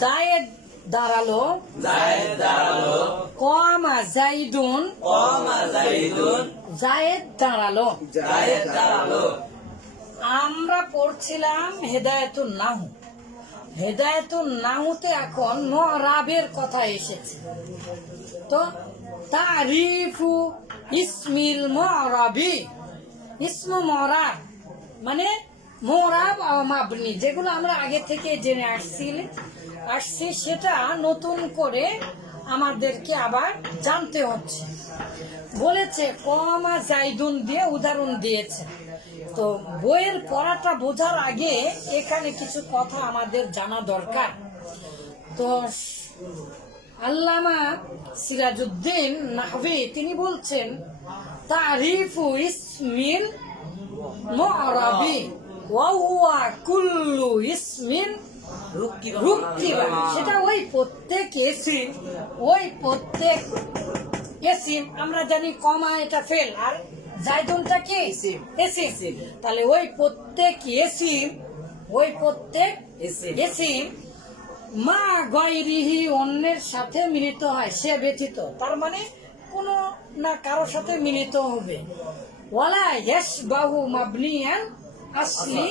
জায়েদ দাঁড়াল। জায়েদ দাঁড়াল। কমা জাইদুন। কমা জাইদুন। জায়েদ দাঁড়াল। জায়েদ দাঁড়াল। আমরা পড়ছিলাম হেদায়েতুন নাহু। হেদায়েতুন নাহুতে এখন মরাবের কথা এসেছে। তো তারিফু ইসমিল মরাবি। ইসমু মরাব মানে মোরাব আর মাবনি, যেগুলো আমরা আগে থেকে জেনে আসছি আসছি, সেটা নতুন করে আমাদেরকে আবার জানতে হচ্ছে। বলেছে, কমা জাইদুন দিয়ে উদাহরণ দিয়েছে। তো বইয়ের পড়াটা বোঝার আগে এখানে কিছু কথা আমাদের জানা দরকার। তো আল্লামা সিরাজউদ্দিন নাহবি তিনি বলছেন, তারিফু ইসমিল মুআরাবি। ওয়া কুল্লু ইসমিন রুক্তিবা সেটা ওই প্রত্যেক এসিম ওই প্রত্যেক এসিম আমরা জানি কমা এটা ফেল আর জাইদুনটা কি? এসিম। তাহলে ওই প্রত্যেক এসিম ওই প্রত্যেক এসিম। এসিম মা গয়রিহি অন্যের সাথে মিলিত হয় সে ব্যতীত। তার মানে কোন না কারোর সাথে মিলিত হবে। ওয়ালা ইয়াস বাহু মাবনিয়ান আসলি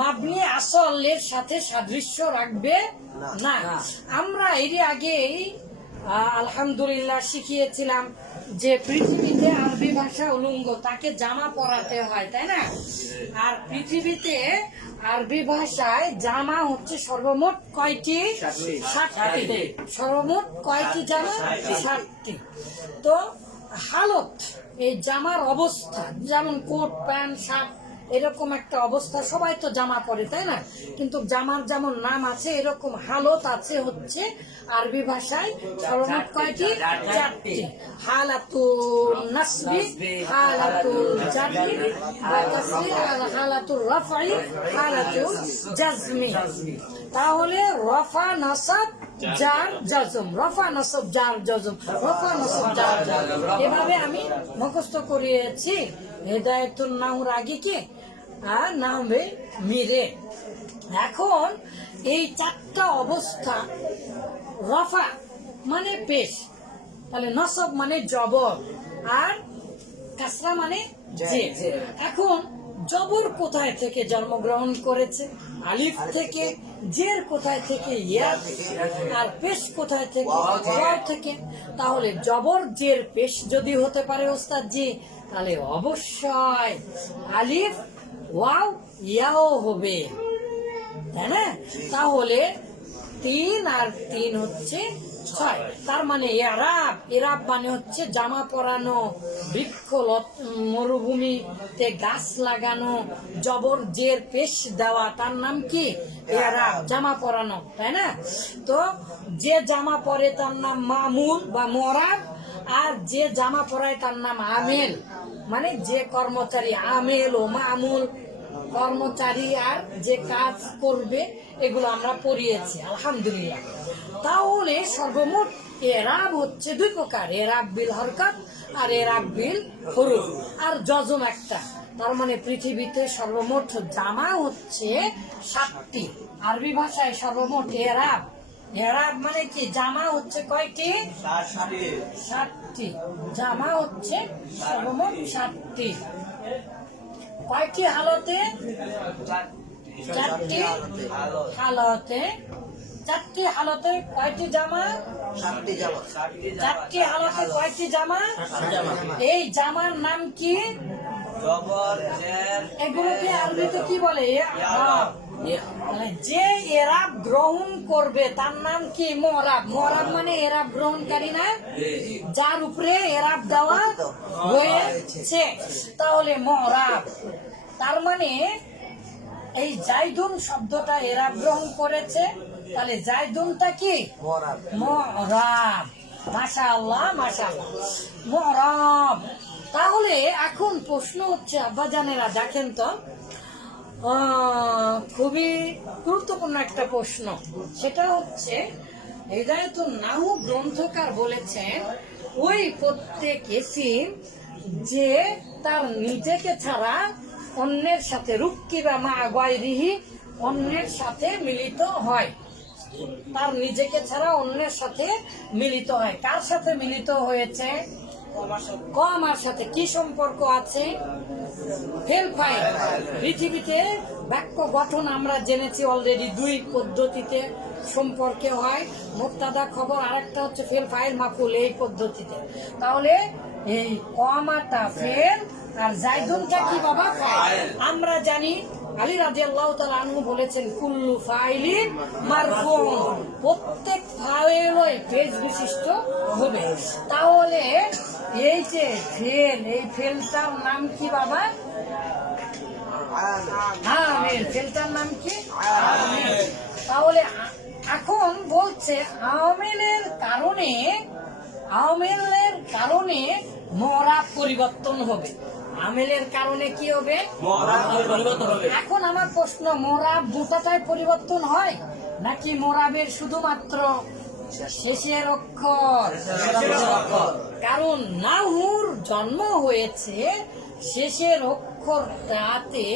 মাবনি আসলের সাথে সাদৃশ্য রাখবে না আমরা এর আগেই আলহামদুলিল্লাহ শিখিয়েছিলাম যে পৃথিবীতে আরবি ভাষা উলঙ্গ তাকে জামা পরাতে হয় তাই না? আর পৃথিবীতে আরবি ভাষায় জামা হচ্ছে সর্বমোট কয়টি? ষাটটি। সর্বমোট কয়টি জামা? ষাটটি তো হালত এই জামার অবস্থা যেমন কোট প্যান্ট শার্ট এরকম একটা অবস্থা, সবাই তো জামা পরে, তাই না? কিন্তু জামার যেমন নাম আছে, এরকম হালত আছে হচ্ছে আরবি ভাষায়। সর্বমোট কয়টি? চারটি। হালাতুল নাসবি হালাতুল জারি হালাতুল হালাতুল রাফাই হালাতুল জাজমি। তাহলে রফা নাসাব, জার, জজম। রফা নসব, জার, জজম। রফা নাসব জজম। এভাবে আমি মুখস্থ করিয়েছি। হেদায়তুল নাহুর আগে কি? আর না হবে মিরে এখন এই চারটা অবস্থা রফা মানে পেশ তাহলে নসব মানে জবর আর কাসরা মানে এখন জবর কোথায় থেকে জন্মগ্রহণ করেছে? আলিফ থেকে জের কোথায় থেকে? ইয়া আর পেশ কোথায় থেকে। থেকে। তাহলে জবর জের পেশ যদি হতে পারে ওস্তাদ জি তাহলে অবশ্যই আলিফ ওয়াও, ইয়াও হবে। তাই না? তাহলে তিন আর তিন হচ্ছে ছয়। তার মানে এরাব এরাব মানে হচ্ছে জামা পরানো, বৃক্ষ মরুভূমিতে গাছ লাগানো, জবর জের পেশ দেওয়া, তার নাম কি? এরাব জামা পরানো, তাই না? তো যে জামা পরে তার নাম মামুল বা মরাব, আর যে জামা পরায় তার নাম আমেল। মানে যে কর্মচারী আমেল ও মামুল কর্মচারী আর যে কাজ করবে, এগুলো আমরা পড়িয়েছি, আলহামদুলিল্লাহ। তাহলে সর্বমোট এরাব হচ্ছে দুই প্রকার এরাব বিল হরকত আর এরাব বিল হরুফ আর যজম একটা, তার মানে পৃথিবীতে সর্বমোট জামা হচ্ছে সাতটি। আরবি ভাষায় সর্বমোট এরাব এরাব মানে কি? জামা হচ্ছে কয়টি? ষাটটি। জামা হচ্ছে সর্বমোট ষাটটি। কয়টি হালতে? চারটি হালতে। চারটি হালতে কয়টি জামা? চারটি হালতে কয়টি জামা? এই জামার নাম কি? এগুলোকে আরবিতে কি বলে? যে এরাব গ্রহণ করবে তার নাম কি? মরাব মরাব মানে এরাব গ্রহণকারী না? যার উপরে এরাব দেওয়া হয়েছে। তাহলে মরাব তার মানে এই জাইদুন শব্দটা এরাব গ্রহণ করেছে। তাহলে জাইদুনটা কি? মরাব মাশা আল্লাহ আল্লাহ মরাব তাহলে এখন প্রশ্ন হচ্ছে আব্বাজানেরা দেখেন তো খুবই গুরুত্বপূর্ণ একটা প্রশ্ন। সেটা হচ্ছে, হৃদয়তুন নাহু গ্রন্থকার বলেছেন, ওই প্রত্যেক এসিম যে তার নিজেকে ছাড়া অন্যের সাথে রুক্কি বা মা গয়রিহি অন্যের সাথে মিলিত হয়। তার নিজেকে ছাড়া অন্যের সাথে মিলিত হয়। কার সাথে মিলিত হয়েছে? কমার সাথে কি সম্পর্ক আছে? ফেল পৃথিবীতে বাক্য গঠন আমরা জেনেছি অলরেডি দুই পদ্ধতিতে সম্পর্কে হয়। মুক্তাদা খবর আরেকটা হচ্ছে ফেল ফাইল মাফুল, এই পদ্ধতিতে। তাহলে এই কমাটা ফেল আর জাইদুনটা কি বাবা? আমরা জানি আলী রাদিয়াল্লাহু তাআলা আনহু বলেছেন, কুল্লু ফাইলিন মারফুউন। প্রত্যেক ফাইলই পেজ বিশিষ্ট হবে। তাহলে এই যে ফেল, এই ফেলটার নাম কি বাবা? আমেল ফেলটার নাম কি? তাহলে এখন বলছে আমেলের কারণে আমেলের কারণে মরা পরিবর্তন হবে। আমেলের কারণে কি হবে? এখন আমার প্রশ্ন মোরাব দুটাটাই পরিবর্তন হয় নাকি মোরাবের শুধুমাত্র শেষের অক্ষর? কারণ নাহুর জন্ম হয়েছে শেষের অক্ষরটাতে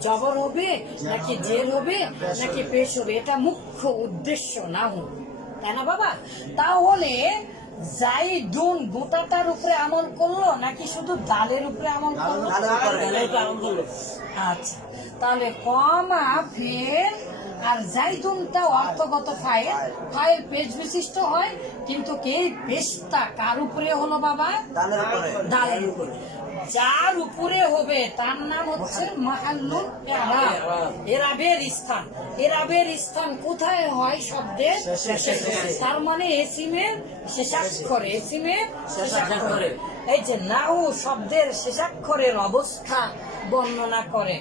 জবর হবে নাকি জের হবে নাকি পেশ হবে এটা মুখ্য উদ্দেশ্য না হোক। তাই না বাবা? তাহলে জাইদুন গোটাটার উপরে আমল করল নাকি শুধু ডালের উপরে আমল করল। আচ্ছা তাহলে কমা ফের আর জাইতুনটা অর্থগত ফাইল ফাইল পেজ বিশিষ্ট হয় কিন্তু কে পেজটা কার উপরে হলো বাবা? ডালের উপরে। যার উপরে হবে তার নাম হচ্ছে মাহাল্লুল এরাব। এরাবের স্থান। এরাবের স্থান কোথায় হয় শব্দের তার মানে এসিমের শেষাক্ষরে এসিমের শেষাক্ষরে। এই যে নাউ শব্দের শেষাক্ষরের অবস্থা বর্ণনা করে।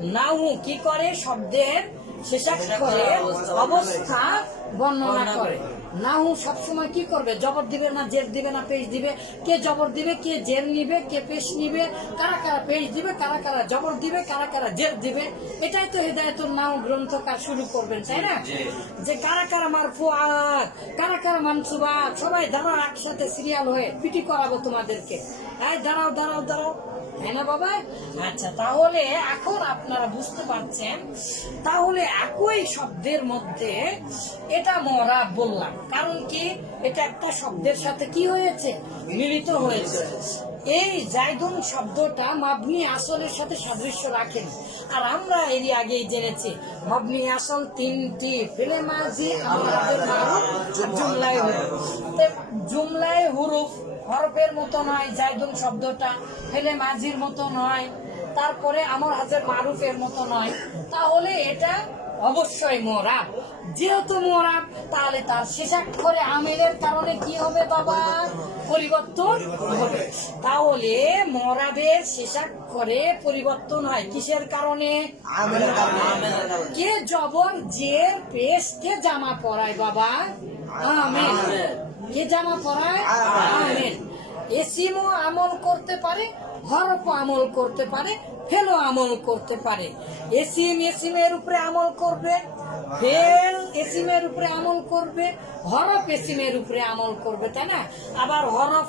নাহু কি করে? শব্দের শেষাক্ষরের অবস্থা বর্ণনা করে। নাহু সবসময় কি করবে? জবর দিবে না জের দিবে না পেশ দিবে? কে জবর দিবে? কে জের নিবে? কে পেশ নিবে? কারা কারা পেশ দিবে? কারা কারা জবর দিবে? কারা কারা জের দিবে? এটাই তো হৃদায়তুর নাও গ্রন্থকার শুরু করবেন তাই না? যে কারা কারা মারফুয়াত কারা কারা মানসুবাত সবাই দাঁড়াও একসাথে সিরিয়াল হয়ে পিটি করাবো তোমাদেরকে। এই দাঁড়াও দাঁড়াও দাঁড়াও। বাবা? আচ্ছা তাহলে এখন আপনারা বুঝতে পারছেন, তাহলে একই শব্দের মধ্যে এটা মরা বললাম। কারণ কি? এটা একটা শব্দের সাথে কি হয়েছে? মিলিত হয়েছে। এই জাইদুন শব্দটা মাবনি আসলের সাথে সাদৃশ্য রাখেন। আর আমরা এরই আগেই জেনেছি, মাবনি আসল তিনটি ফেলে মাঝি জুমলায় জুমলায় হুরুফ হরফের মতো নয়, জাইদুন শব্দটা ফেলে মাঝির মতো নয়, তারপরে আমার হাজার মারুফের মতো নয়। তাহলে এটা অবশ্যই মোরাব যেহেতু মোরাব তাহলে তার শেষাক্ষরে আমেলের কারণে কি হবে বাবা? পরিবর্তন হবে। তাহলে মোরাবের শেষাক্ষরে পরিবর্তন হয় কিসের কারণে? কে জবর জের পেশ কে জামা পরায় বাবা? আমেন কে জামা পরায়? আমেন এসিমও আমল করতে পারে হরফ আমল করতে পারে, ফেলও আমল করতে পারে। এসিম এসিমের উপরে আমল করবে, ফেল এসিমের উপরে আমল করবে, হরফ এসিমের উপরে আমল করবে, তাই না? আবার হরফ